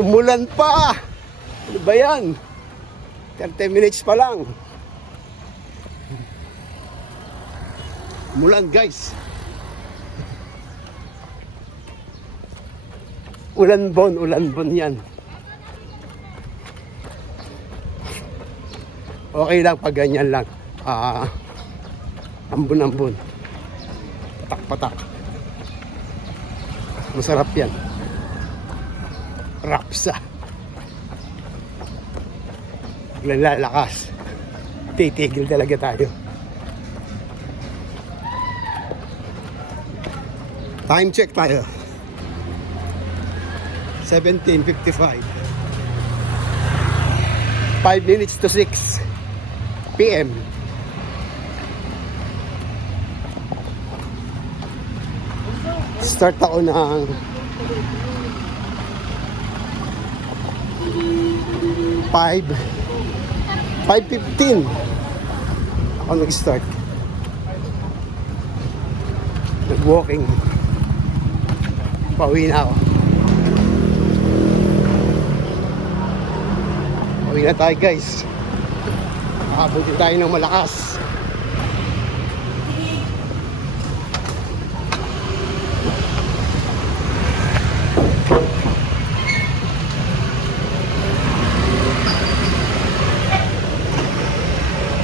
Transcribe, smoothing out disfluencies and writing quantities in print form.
Umulan pa. Ano ba yan? 30 minutes pa lang. Umulan guys. Ulan bon yan. Okay lang pag ganyan lang. Ambon. Patak. Masarap yan. Rapsa. Lalakas. Titigil talaga tayo. Time check tayo. 17:55. 5 minutes to 6 PM. Start ako ng 5:15 ako nag-start. Nag-walking. Pauwi na ako. Pauwi na tayo guys. Makabuti tayo ng malakas.